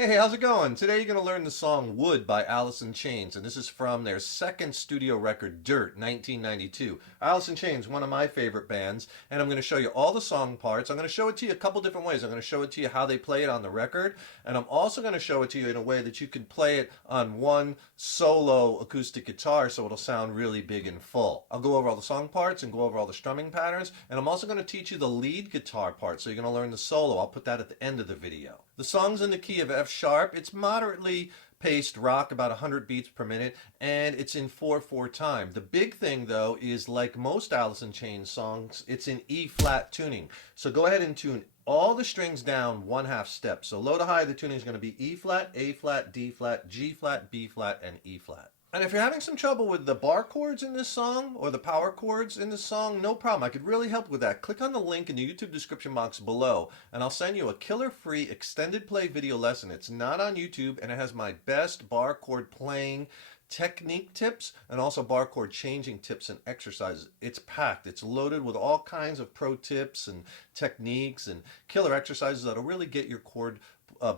Hey, how's it going? Today you're going to learn the song Wood by Alice in Chains, and this is from their second studio record, Dirt, 1992. Alice in Chains, one of my favorite bands, and I'm going to show you all the song parts. I'm going to show it to you a couple different ways. I'm going to show it to you how they play it on the record, and I'm also going to show it to you in a way that you can play it on one solo acoustic guitar so it'll sound really big and full. I'll go over all the song parts and go over all the strumming patterns, and I'm also going to teach you the lead guitar part, so you're going to learn the solo. I'll put that at the end of the video. The song's in the key of F sharp. It's moderately paced rock, about 100 beats per minute, and it's in 4/4 time. The big thing though is, like most Alice in Chains songs, it's in E flat tuning. So go ahead and tune all the strings down 1/2 step. So low to high, the tuning is going to be E flat, A flat, D flat, G flat, B flat, and E flat. And if you're having some trouble with the bar chords in this song or the power chords in this song, no problem. I could really help with that. Click on the link in the YouTube description box below and I'll send you a killer free extended play video lesson. It's not on YouTube and it has my best bar chord playing technique tips and also bar chord changing tips and exercises. It's packed. It's loaded with all kinds of pro tips and techniques and killer exercises that'll really get your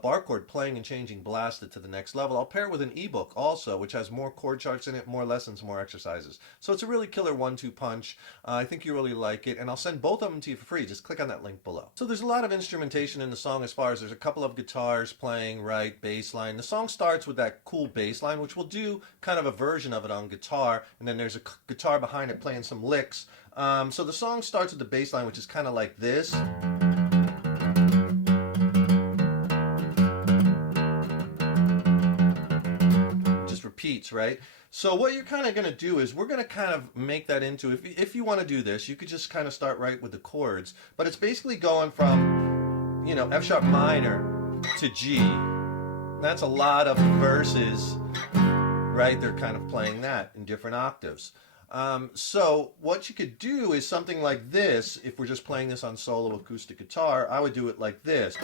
bar chord playing and changing blasted to the next level. I'll pair it with an ebook also, which has more chord charts in it, more lessons, more exercises. So it's a really killer 1-2 punch. I think you really like it, and I'll send both of them to you for free. Just click on that link below. So there's a lot of instrumentation in the song, as far as there's a couple of guitars playing, right, bass line. The song starts with that cool bass line, which we'll do kind of a version of it on guitar, and then there's a guitar behind it playing some licks. So the song starts with the bass line, which is kind of like this. Repeats, right? So what you're kind of going to do is we're going to kind of make that into, if you want to do this, you could just kind of start right with the chords, but it's basically going from, you know, F sharp minor to G. That's a lot of verses, right? They're kind of playing that in different octaves. So what you could do is something like this. If we're just playing this on solo acoustic guitar, I would do it like this.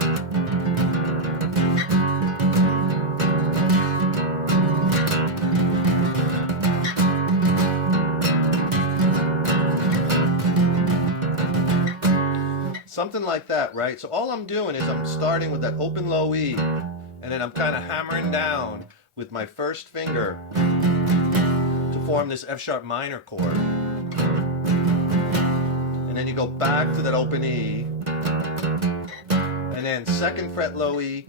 Something like that, right? So all I'm doing is I'm starting with that open low E, and then I'm kind of hammering down with my first finger to form this F sharp minor chord. And then you go back to that open E, and then 2nd fret low E,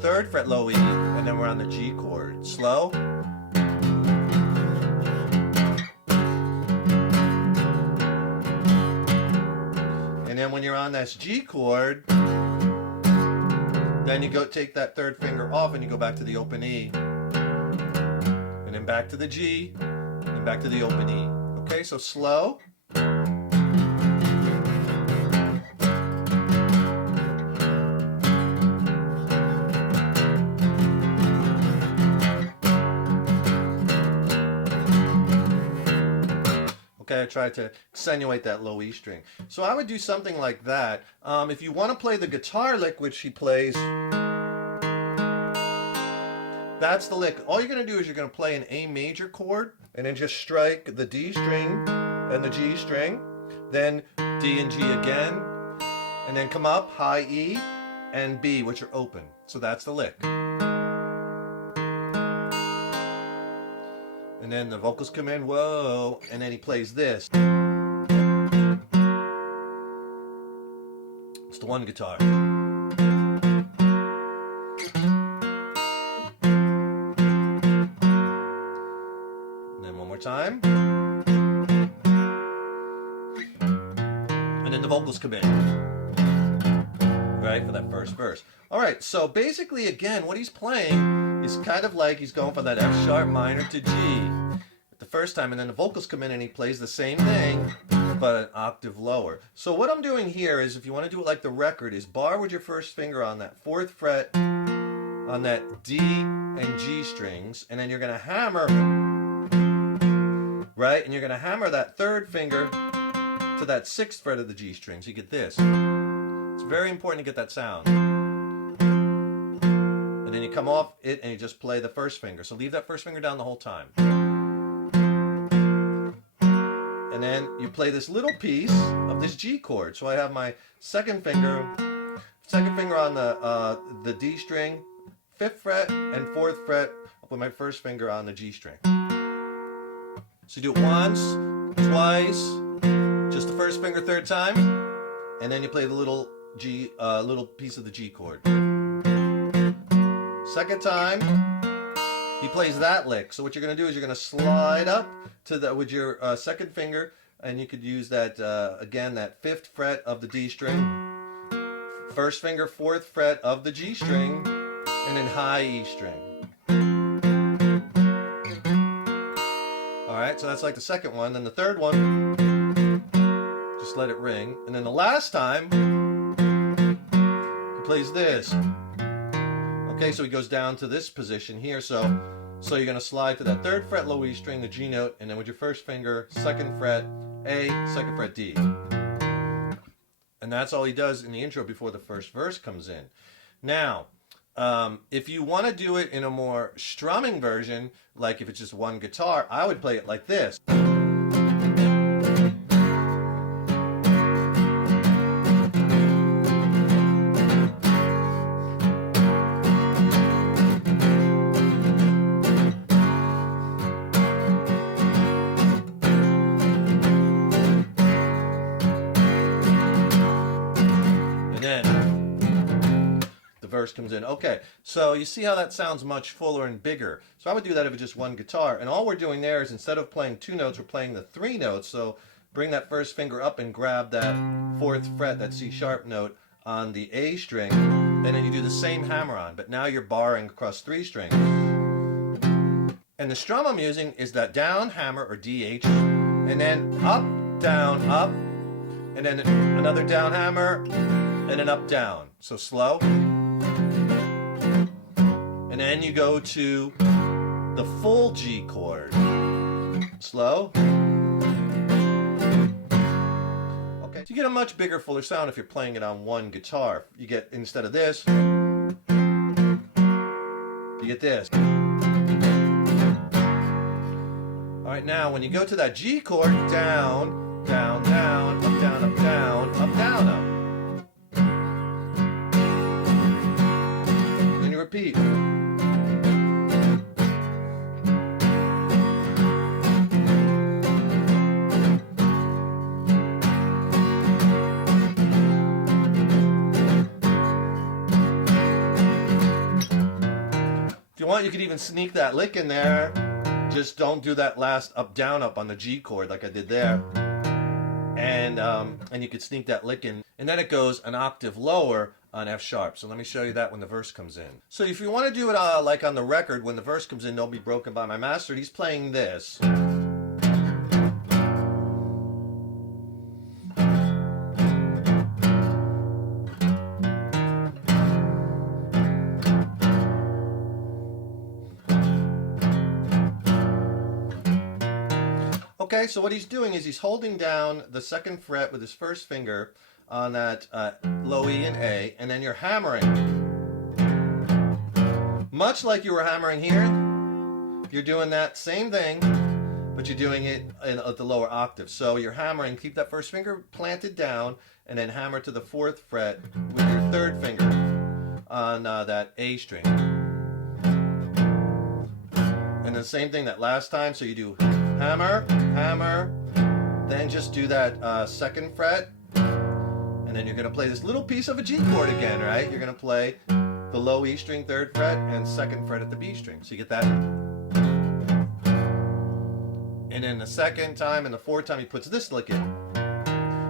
3rd fret low E, and then we're on the G chord. Slow. And then when you're on this G chord, then you go take that 3rd finger off and you go back to the open E. And then back to the G, and back to the open E. Okay, so slow. Okay, I tried to accentuate that low E string. So I would do something like that. If you want to play the guitar lick, which he plays, that's the lick. All you're going to do is you're going to play an A major chord, and then just strike the D string and the G string, then D and G again, and then come up, high E and B, which are open. So that's the lick. And then the vocals come in, whoa, and then he plays this. It's the one guitar. And then one more time. And then the vocals come in, right, for that first verse. All right, so basically, again, what he's playing is kind of like he's going from that F sharp minor to G the first time, and then the vocals come in and he plays the same thing but an octave lower. So what I'm doing here is, if you want to do it like the record, is bar with your first finger on that 4th fret on that D and G strings, and then you're going to hammer, right, and you're going to hammer that 3rd finger to that 6th fret of the G string, so you get this. It's very important to get that sound. And then you come off it and you just play the first finger. So leave that first finger down the whole time. And then you play this little piece of this G chord. So I have my second finger on the D string, 5th fret and 4th fret with my first finger on the G string. So you do it once, twice, just the first finger 3rd time, and then you play the little G, little piece of the G chord. 2nd time, he plays that lick. So what you're going to do is you're going to slide up to the with your 2nd finger, and you could use that again, that 5th fret of the D string, 1st finger 4th fret of the G string, and then high E string. All right, so that's like the 2nd one. Then the 3rd one, just let it ring, and then the last time he plays this. Okay, so he goes down to this position here. So you're going to slide to that 3rd fret low E string, the G note, and then with your 1st finger, 2nd fret A, 2nd fret D. And that's all he does in the intro before the first verse comes in. Now, if you want to do it in a more strumming version, like if it's just one guitar, I would play it like this. Verse comes in. Okay, so you see how that sounds much fuller and bigger. So I would do that if it's just one guitar. And all we're doing there is instead of playing 2 notes, we're playing the 3 notes. So bring that first finger up and grab that 4th fret, that C sharp note on the A string, and then you do the same hammer on, but now you're barring across 3 strings. And the strum I'm using is that down hammer, or DH, and then up, down, up, and then another down hammer, and then up, down. So slow. And then you go to the full G chord. Slow. Okay, so you get a much bigger, fuller sound if you're playing it on one guitar. You get, instead of this, you get this. All right, now when you go to that G chord, down, down, down, up, down, up, down, up, down, up. Then you repeat. If you want, you could even sneak that lick in there. Just don't do that last up down up on the G chord like I did there. And you could sneak that lick in, and then it goes an octave lower on F sharp. So let me show you that when the verse comes in. So if you want to do it like on the record, when the verse comes in, don't be broken by my master. He's playing this. Okay, so what he's doing is he's holding down the 2nd fret with his first finger on that low E and A, and then you're hammering. Much like you were hammering here, you're doing that same thing, but you're doing it at the lower octave. So you're hammering, keep that first finger planted down, and then hammer to the 4th fret with your 3rd finger on that A string. And the same thing that last time, so you do hammer, hammer, then just do that 2nd fret, and then you're going to play this little piece of a G chord again, right? You're going to play the low E string 3rd fret and 2nd fret at the B string. So you get that. And then the 2nd time and the 4th time he puts this lick in.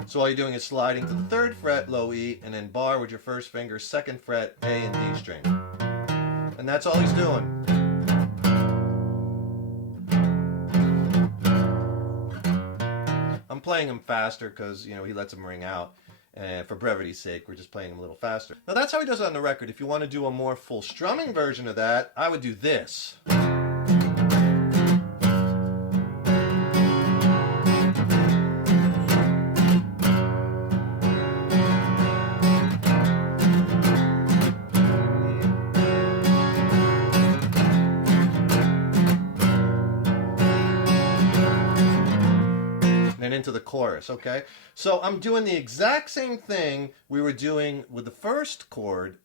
So all you're doing is sliding to the 3rd fret low E, and then bar with your first finger 2nd fret A and D string. And that's all he's doing. I'm playing him faster because, you know, he lets him ring out. And for brevity's sake, we're just playing him a little faster. Now that's how he does it on the record. If you want to do a more full strumming version of that, I would do this. Into the chorus, okay? So I'm doing the exact same thing we were doing with the first chord,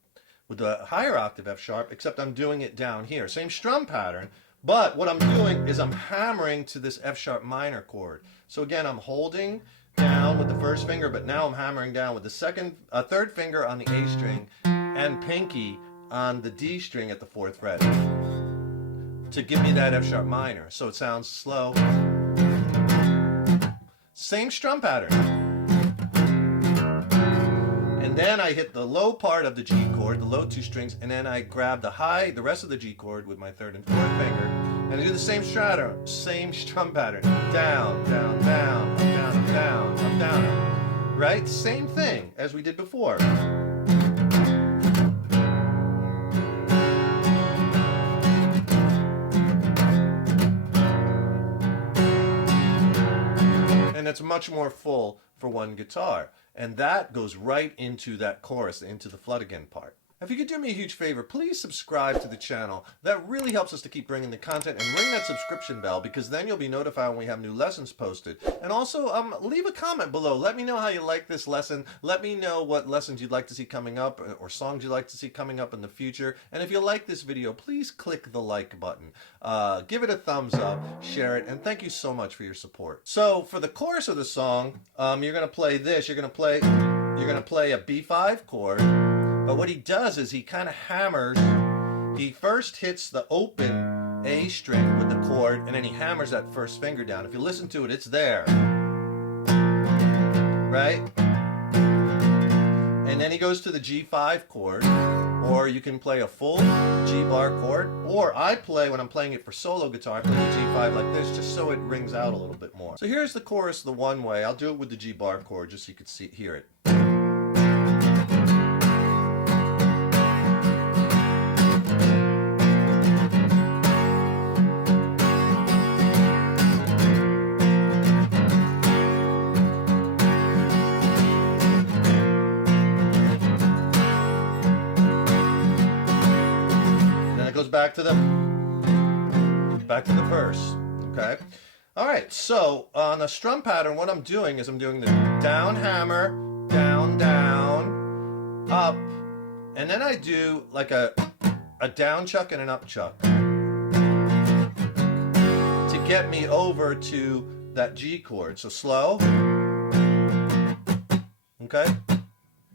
with the higher octave F sharp, except I'm doing it down here. Same strum pattern, but what I'm doing is I'm hammering to this F sharp minor chord. So again, I'm holding down with the first finger, but now I'm hammering down with the third finger on the A string and pinky on the D string at the 4th fret to give me that F sharp minor. So it sounds slow. Same strum pattern. And then I hit the low part of the G chord, the low 2 strings, and then I grab the rest of the G chord with my 3rd and 4th finger, and I do the same strum pattern. Down, down, down, up, down, up, down, up, down, up. Right? Same thing as we did before. And it's much more full for one guitar. And that goes right into that chorus, into the flood again part. If you could do me a huge favor, please subscribe to the channel. That really helps us to keep bringing the content, and ring that subscription bell, because then you'll be notified when we have new lessons posted. And also, leave a comment below. Let me know how you like this lesson. Let me know what lessons you'd like to see coming up, or songs you'd like to see coming up in the future. And if you like this video, please click the like button. Give it a thumbs up, share it, and thank you so much for your support. So for the chorus of the song, you're going to play this. You're going to play a B5 chord. But what he does is he kind of hammers. He first hits the open A string with the chord, and then he hammers that first finger down. If you listen to it, it's there. Right? And then he goes to the G5 chord, or you can play a full G bar chord, or I play, when I'm playing it for solo guitar, I play the G5 like this, just so it rings out a little bit more. So here's the chorus the one way. I'll do it with the G bar chord just so you can hear it. Goes back to the verse. Okay. All right. So on the strum pattern, what I'm doing is I'm doing the down hammer, down, down, up, and then I do like a down chuck and an up chuck to get me over to that G chord. So slow. Okay.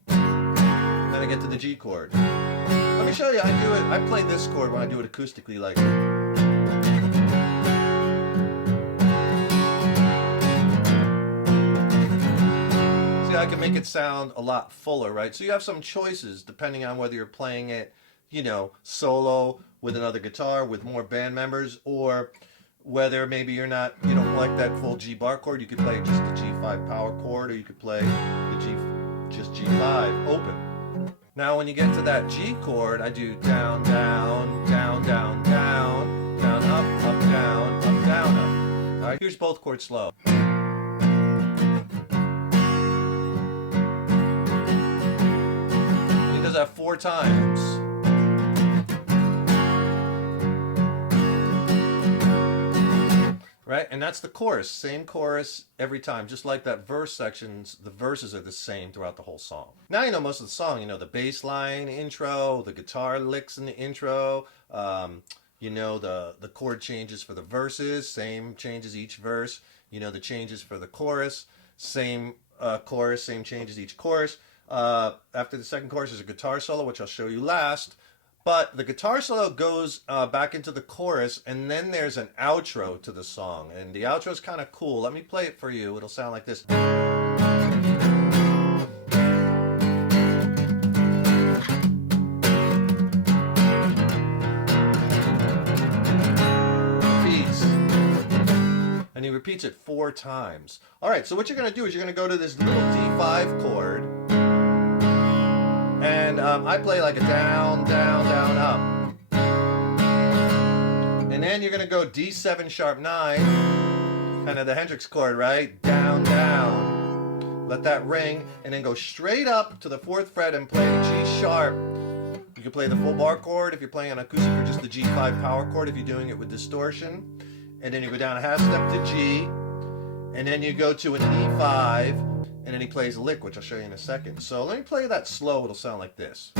Then I get to the G chord. Let me show you. I play this chord when I do it acoustically, like. See, I can make it sound a lot fuller, right? So you have some choices depending on whether you're playing it, solo with another guitar with more band members, or whether maybe you don't like that full G bar chord. You could play just the G5 power chord, or you could play just G5 open. Now when you get to that G chord, I do down, down, down, down, down, down, up, up, down, up, down, up. All right, here's both chords slow. And he does that 4 times. Right? And that's the chorus. Same chorus every time. Just like that verse sections, the verses are the same throughout the whole song. Now you know most of the song. You know the bass line intro, the guitar licks in the intro, the chord changes for the verses, same changes each verse. You know the changes for the chorus, same chorus, same changes each chorus. After the second chorus is a guitar solo, which I'll show you last. But the guitar solo goes back into the chorus, and then there's an outro to the song. And the outro is kind of cool. Let me play it for you. It'll sound like this. Repeats. And he repeats it 4 times. All right, so what you're going to do is you're going to go to this little D5 chord. And I play like a down, down, down, up. And then you're going to go D7 sharp 9, kind of the Hendrix chord, right? Down, down. Let that ring, and then go straight up to the 4th fret and play the G sharp. You can play the full bar chord if you're playing on acoustic, or just the G5 power chord if you're doing it with distortion. And then you go down a half step to G, and then you go to an E5, and then he plays a lick, which I'll show you in a second. So let me play that slow. It'll sound like this.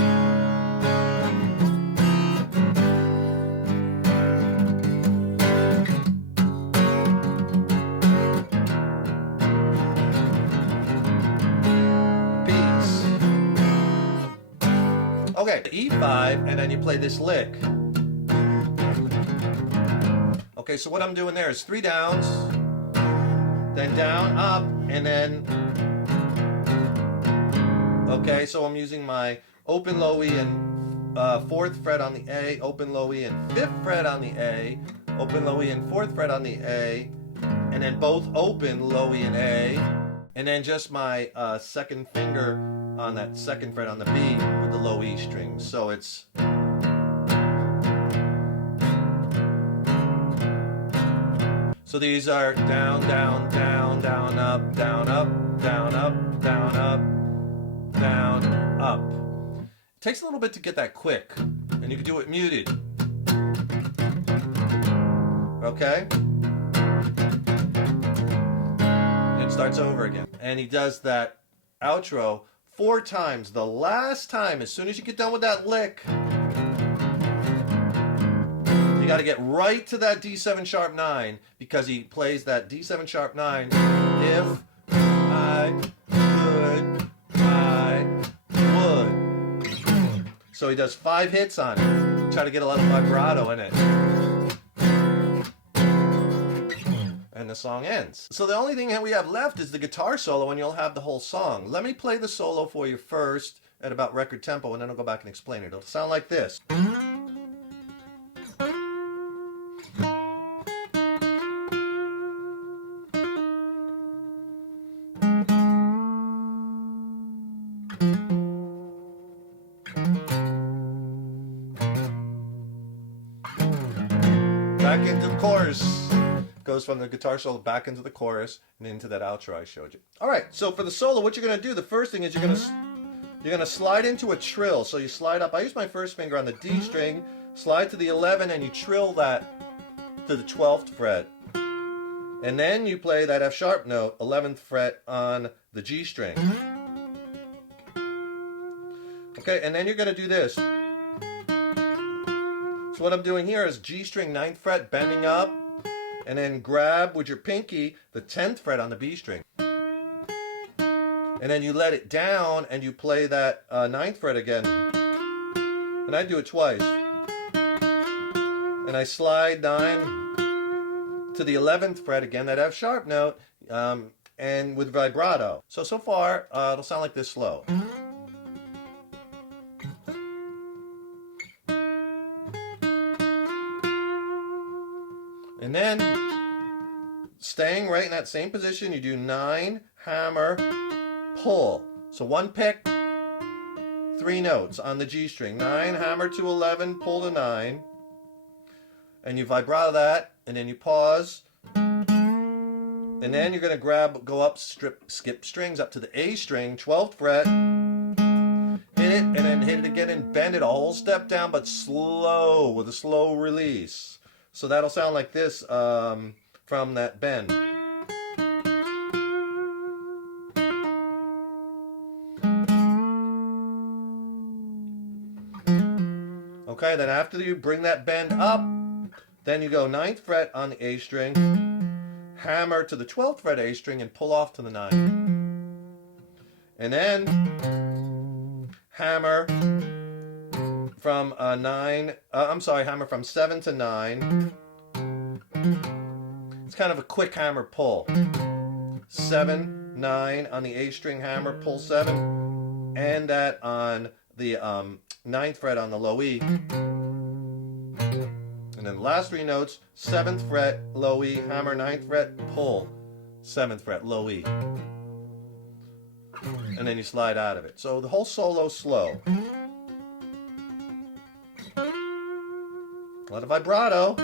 Okay, E5, and then you play this lick. Okay, so what I'm doing there is 3 downs, then down, up, and then... Okay, so I'm using my open low E and 4th fret on the A, open low E and 5th fret on the A, open low E and 4th fret on the A, and then both open low E and A, and then just my 2nd finger on that 2nd fret on the B with the low E string. So it's... So these are down, down, down, down, up, down, up, down, up, down, up, down, up. It takes a little bit to get that quick, and you can do it muted. Okay? And it starts over again. And he does that outro 4 times. The last time, as soon as you get done with that lick, you got to get right to that D7 sharp 9, because he plays that D7 sharp 9. If I could, I would. So he does 5 hits on it. Try to get a lot of vibrato in it. And the song ends. So the only thing that we have left is the guitar solo, and you'll have the whole song. Let me play the solo for you first at about record tempo, and then I'll go back and explain it. It'll sound like this. Back into the chorus. Goes from the guitar solo back into the chorus and into that outro I showed you. All right, so for the solo, what you're going to do, the first thing is you're going to slide into a trill. So you slide up. I use my first finger on the D string, slide to the 11, and you trill that to the 12th fret. And then you play that F sharp note, 11th fret on the G string. Okay, and then you're going to do this. So what I'm doing here is G string 9th fret bending up, and then grab with your pinky the 10th fret on the B string. And then you let it down and you play that 9th fret again. And I do it twice. And I slide 9 to the 11th fret again, that F sharp note, and with vibrato. So far, it'll sound like this slow. And then, staying right in that same position, you do 9, hammer, pull. So 1 pick, 3 notes on the G string. 9, hammer to 11, pull to 9. And you vibrato that, and then you pause. And then you're going to go up, skip strings up to the A string, 12th fret. Hit it, and then hit it again and bend it a whole step down, but slow, with a slow release. So that'll sound like this from that bend. Okay, then after you bring that bend up, then you go 9th fret on the A string, hammer to the 12th fret A string, and pull off to the 9. And then hammer from hammer from 7 to 9. It's kind of a quick hammer pull. 7, 9 on the A string, hammer, pull 7, and that on the 9th fret on the low E. And then the last 3 notes, 7th fret, low E, hammer, 9th fret, pull, 7th fret, low E. And then you slide out of it. So the whole solo slow. A lot of vibrato.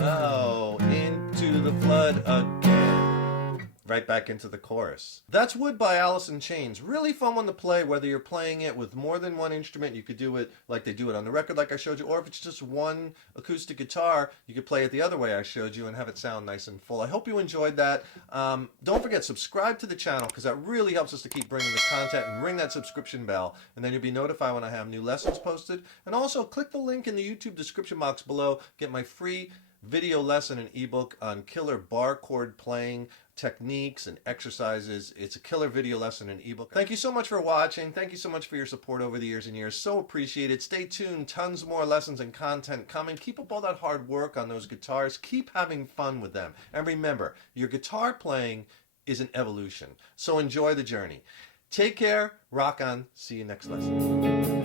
Oh, into the flood again. right back into the chorus. That's Wood by Alice in Chains. Really fun one to play, whether you're playing it with more than one instrument. You could do it like they do it on the record like I showed you, or if it's just one acoustic guitar, you could play it the other way I showed you and have it sound nice and full. I hope you enjoyed that. Don't forget, subscribe to the channel because that really helps us to keep bringing the content, and ring that subscription bell, and then you'll be notified when I have new lessons posted. And also click the link in the YouTube description box below. Get my free video lesson and ebook on killer bar chord playing techniques and exercises. It's a killer video lesson and ebook. Thank you so much for watching. Thank you so much for your support over the years and years. So appreciated. Stay tuned. Tons more lessons and content coming. Keep up all that hard work on those guitars. Keep having fun with them. And remember, your guitar playing is an evolution. So enjoy the journey. Take care. Rock on. See you next lesson.